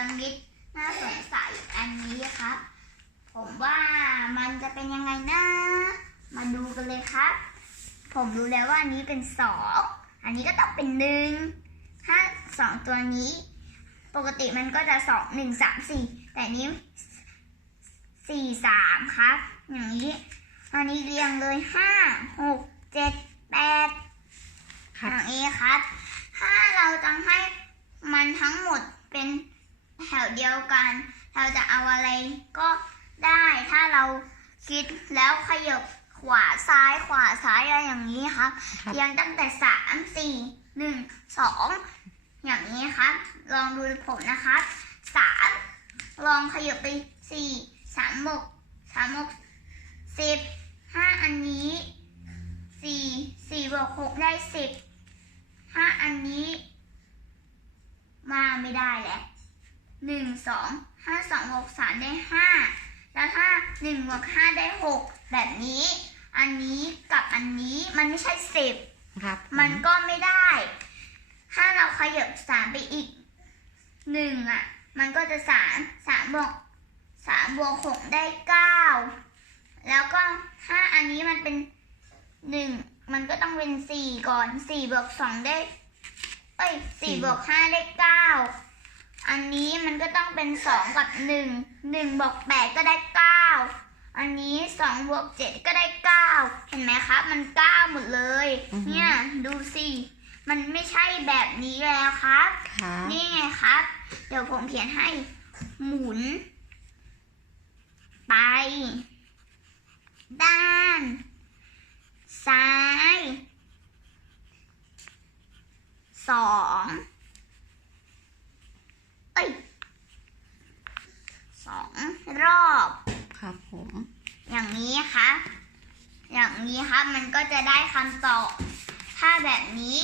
ระมิดน่าสงสัยอันนี้ครับ ผมว่ามันจะเป็นยังไงนะ มาดูกันเลยครับ ผมรู้แล้วว่าอันนี้เป็นสองอันนี้ก็ต้องเป็นหนึ่งถ้าสองตัวนี้ ปกติมันก็จะสองหนึ่งสามสี่แต่นี้สี่สามครับ อย่างนี้ อันนี้เรียงเลยห้าหกเจ็ดแปดอย่างนี้ครับ เดียวกัน เราจะเอาอะไรก็ได้ถ้าเราคิดแล้วขยับขวาซ้ายขวาซ้ายอะไรอย่างนี้ครับครับเรียงตั้งแต่สามสี่หนึ่งสองอย่างนี้ครับ ลองดูผมนะครับสามลองขยับไปสี่สามหกสามหกสิบห้าอันนี้สี่สี่บวกหกได้สิบห้าอันนี้ มาไม่ได้แหละ หนึ่งสองห้าสองบวกสามได้ห้าแล้วถ้าหนึ่งบวกห้าได้หกแบบนี้ อันนี้กับอันนี้มันไม่ใช่สิบครับมันก็ไม่ได้ ถ้าเราขยับสามไปอีกหนึ่งอะ มันก็จะสามสามบวกสามบวกหกได้เก้าแล้วก็ถ้าอันนี้มันเป็นหนึ่งมันก็ต้องเป็นสี่ก่อนสี่บวกสองได้ เอ้ยสี่บวกห้าได้เก้า อันนี้มันก็ต้องเป็นสองกับหนึ่งหนึ่งบวกแปดก็ได้เก้าอันนี้สองบวกเจ็ดก็ได้เก้าเห็นไหมครับ มันเก้าหมดเลยเนี่ยดูสิมันไม่ใช่แบบนี้แล้วครับครับนี่ไงครับ เดี๋ยวผมเขียนให้หมุน ไป ด้าน ซ้ายสองเอ้ยสองรอบ ครับผม อย่างนี้ครับอย่างนี้ครับมันก็จะได้คำตอบ ถ้าแบบนี้